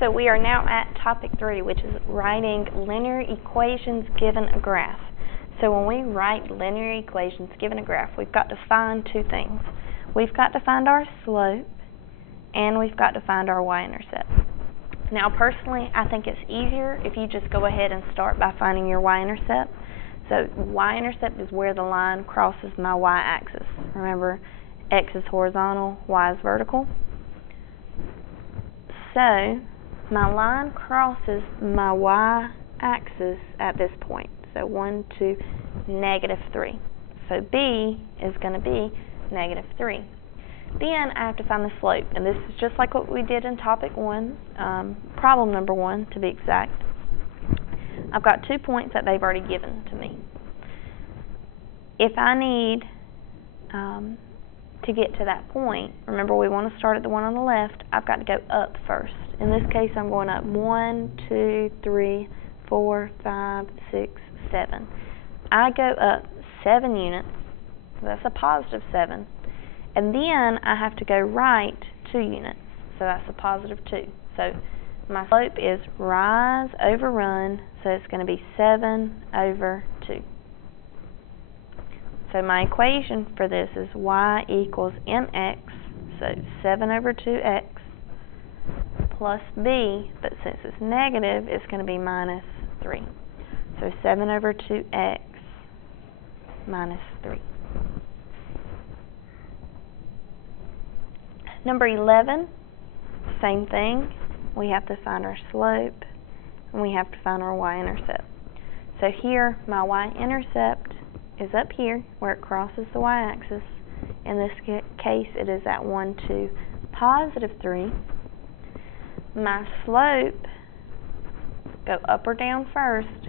So we are now at topic 3, which is writing linear equations given a graph. So when we write linear equations given a graph, we've got to find two things. We've got to find our slope, and we've got to find our y-intercept. Now personally, I think it's easier if you just go ahead and start by finding your y-intercept. So y-intercept is where the line crosses my y-axis. Remember, x is horizontal, y is vertical. So my line crosses my y-axis at this point. So 1, 2, -3. So B is going to be -3. Then I have to find the slope, and this is just like what we did in topic 1, problem number 1 to be exact. I've got 2 points that they've already given to me. If I need to get to that point, remember we want to start at the one on the left, I've got to go up first. In this case, I'm going up 1, 2, 3, 4, 5, 6, 7. I go up 7 units, so that's a positive 7. And then I have to go right 2 units, so that's a positive 2. So my slope is rise over run, so it's going to be 7 over 2. So my equation for this is y equals mx, so 7 over 2x, plus b, but since it's negative, it's going to be -3. So 7 over 2x minus 3. Number 11, same thing. We have to find our slope, and we have to find our y-intercept. So here, my y-intercept is up here, where it crosses the y-axis. In this case, it is at 1, 2, +3. My slope, go up or down first.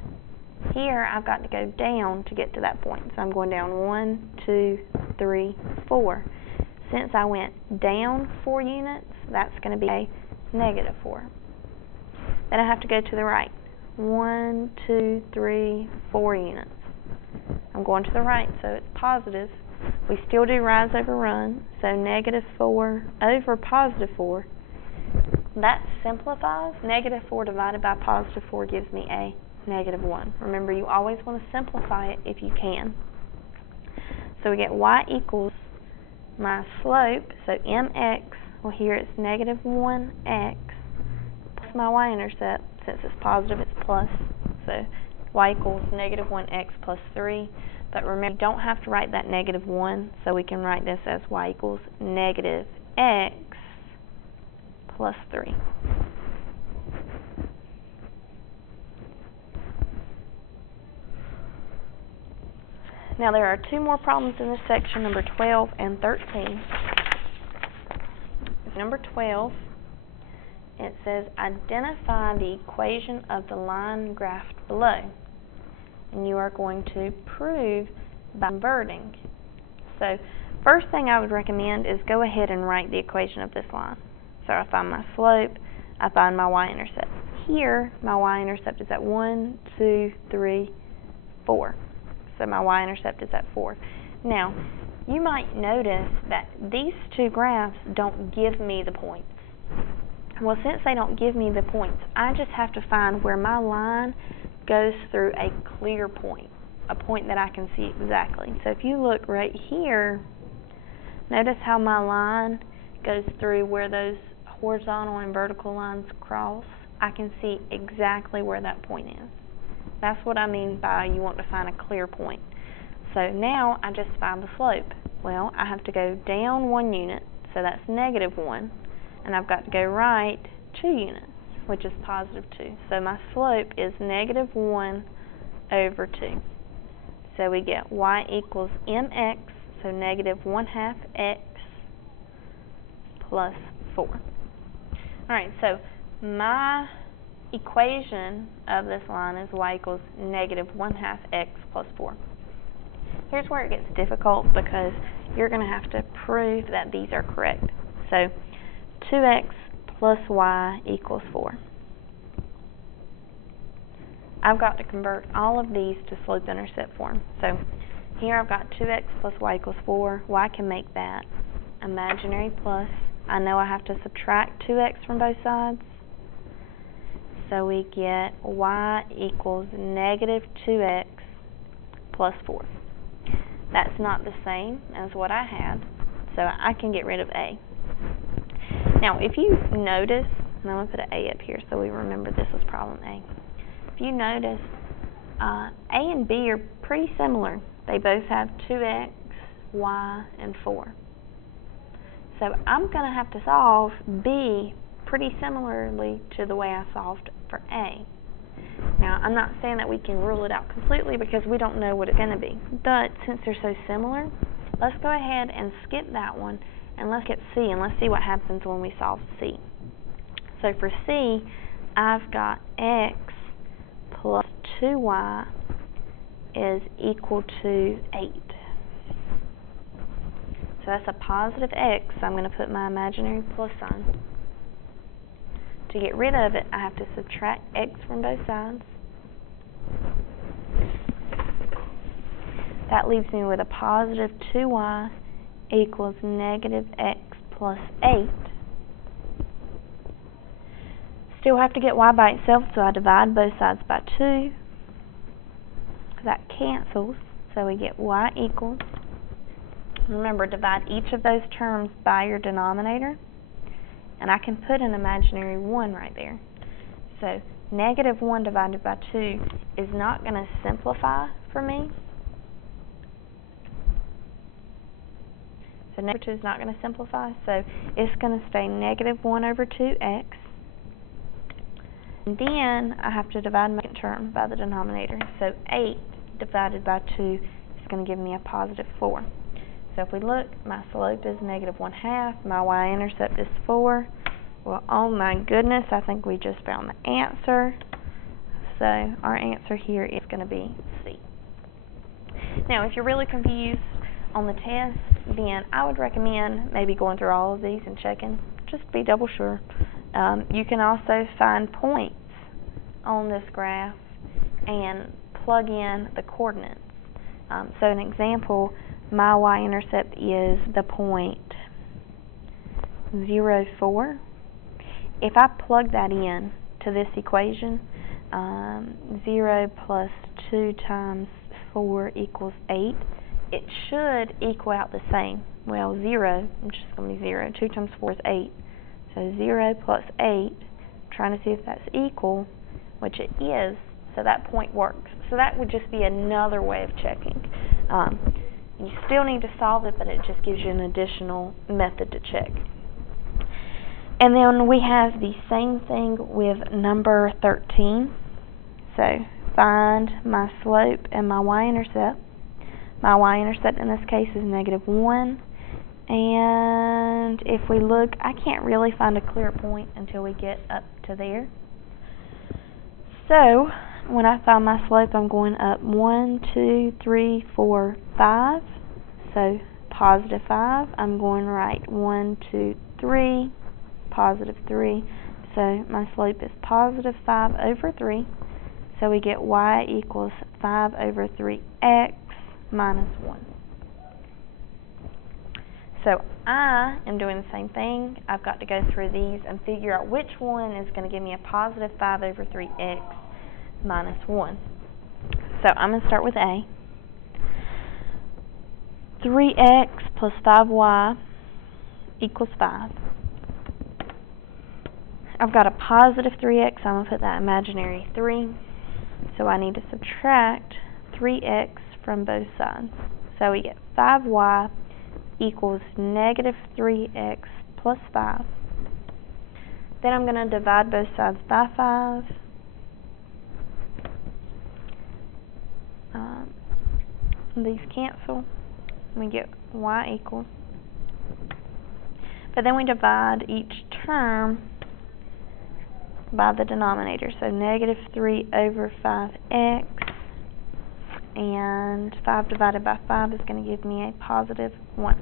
Here, I've got to go down to get to that point. So I'm going down 1, 2, 3, 4. Since I went down 4 units, that's going to be a -4. Then I have to go to the right. 1, 2, 3, 4 units. I'm going to the right, so it's positive. We still do rise over run, so -4 over +4. That simplifies. -4 divided by +4 gives me a -1. Remember, you always want to simplify it if you can. So we get y equals my slope, so mx, well here it's -1x, plus my y-intercept, since it's positive it's plus, so y equals -1x plus 3, but remember you don't have to write that -1, so we can write this as y equals -x plus 3. Now there are 2 more problems in this section, number 12 and 13. Number 12, it says identify the equation of the line graphed below. And you are going to prove by converting. So first thing I would recommend is go ahead and write the equation of this line. So I find my slope, I find my y-intercept. Here, my y-intercept is at 1, 2, 3, 4. So my y-intercept is at 4. Now, you might notice that these 2 graphs don't give me the points. Well, since they don't give me the points, I just have to find where my line goes through a clear point, a point that I can see exactly. So if you look right here, notice how my line goes through where those horizontal and vertical lines cross. I can see exactly where that point is. That's what I mean by you want to find a clear point. So now I just find the slope. Well, I have to go down 1 unit, so that's -1, and I've got to go right 2 units, which is +2. So my slope is -1 over 2. So we get y equals mx, so -1/2 x plus 4. All right, so my equation of this line is y equals -1/2 x plus 4. Here's where it gets difficult because you're going to have to prove that these are correct. So 2x plus y equals 4. I've got to convert all of these to slope-intercept form. So here I've got 2x plus y equals 4. Well, I can make that imaginary plus. I know I have to subtract 2x from both sides. So we get y equals negative 2x plus 4. That's not the same as what I had, so I can get rid of a. Now, if you notice, and I'm going to put an a up here so we remember this was problem a. If you notice, a and b are pretty similar. They both have 2x, y, and 4. So I'm going to have to solve b pretty similarly to the way I solved for a. Now, I'm not saying that we can rule it out completely because we don't know what it's going to be. But since they're so similar, let's go ahead and skip that one and let's get c, and let's see what happens when we solve c. So for c, I've got x plus 2y is equal to 8. So that's a positive x, so I'm going to put my imaginary plus sign. To get rid of it, I have to subtract x from both sides. That leaves me with a positive 2y equals negative x plus 8. Still have to get y by itself, so I divide both sides by 2. That cancels, so we get y equals. Remember, divide each of those terms by your denominator, and I can put an imaginary 1 right there. So negative 1 divided by 2 is not going to simplify for me. So negative 2 is not going to simplify, so it's going to stay negative 1 over 2x. And then I have to divide my second term by the denominator. So 8 divided by 2 is going to give me a positive 4. So if we look, my slope is negative 1/2, my y-intercept is 4. Well, oh my goodness, I think we just found the answer. So our answer here is going to be C. Now, if you're really confused on the test, then I would recommend maybe going through all of these and checking, just to be double sure. You can also find points on this graph and plug in the coordinates. So an example, my y-intercept is the point 0, 4. If I plug that in to this equation, 0 plus 2 times 4 equals 8, it should equal out the same. Well, 0, I'm just going to be 0. 2 times 4 is 8. So 0 plus 8, trying to see if that's equal, which it is, so that point works. So that would just be another way of checking. You still need to solve it, but it just gives you an additional method to check. And then we have the same thing with number 13. So find my slope and my y-intercept. My y-intercept in this case is negative 1. And if we look, I can't really find a clear point until we get up to there. So when I find my slope, I'm going up 1, 2, 3, 4, 5. So positive 5. I'm going right 1, 2, 3, positive 3. So my slope is positive 5 over 3. So we get y equals 5 over 3x minus 1. So I am doing the same thing. I've got to go through these and figure out which one is going to give me a positive 5 over 3x minus 1. So I'm going to start with A. 3x plus 5y equals 5. I've got a positive 3x, so I'm going to put that imaginary 3. So I need to subtract 3x from both sides. So we get 5y equals negative 3x plus 5. Then I'm going to divide both sides by 5. These cancel. We get y equals. But then we divide each term by the denominator. So negative 3 over 5x. And 5 divided by 5 is going to give me a positive 1.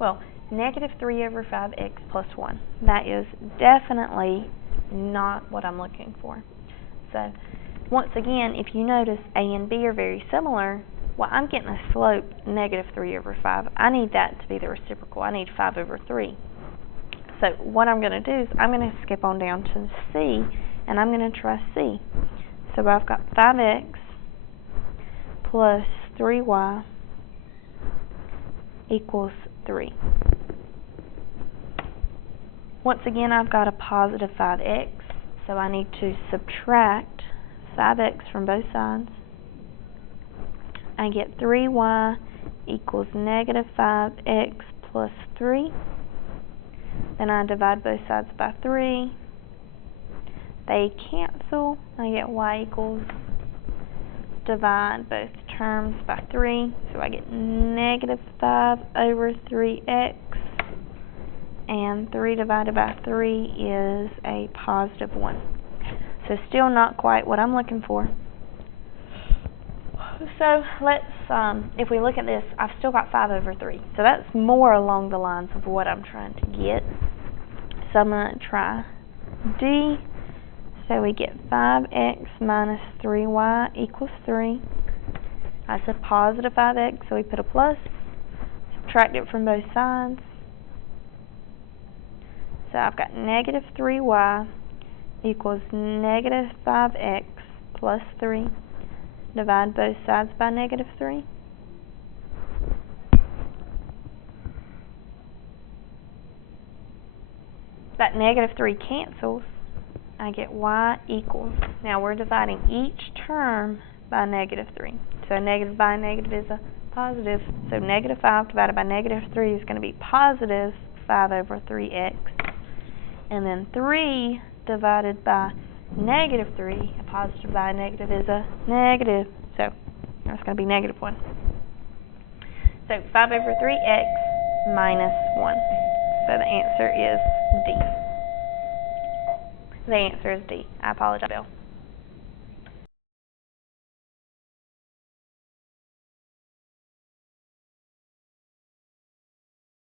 Well, negative 3 over 5x plus 1. That is definitely not what I'm looking for. So, once again, if you notice A and B are very similar, well, I'm getting a slope negative 3 over 5. I need that to be the reciprocal. I need 5 over 3. So, what I'm going to do is I'm going to skip on down to C and I'm going to try C. So I've got 5x plus 3y equals 3. Once again, I've got a positive 5x, so I need to subtract 5x from both sides. I get 3y equals negative 5x plus 3. Then I divide both sides by 3. They cancel. I get y equals, divide both terms by 3. So I get negative 5 over 3x. And 3 divided by 3 is a positive 1. So still not quite what I'm looking for. So let's, if we look at this, I've still got 5 over 3. So that's more along the lines of what I'm trying to get. So I'm going to try D. So we get 5x minus 3y equals 3. That's a positive 5x, so we put a plus. Subtract it from both sides. So I've got negative 3y equals negative 5x plus 3. Divide both sides by negative 3. That negative 3 cancels. I get y equals. Now we're dividing each term by negative 3. So negative by negative is a positive. So negative 5 divided by negative 3 is going to be positive 5 over 3x. And then 3 divided by negative 3, a positive by a negative is a negative. So that's going to be negative 1. So 5 over 3x minus 1. So the answer is D. The answer is D. I apologize, Bill.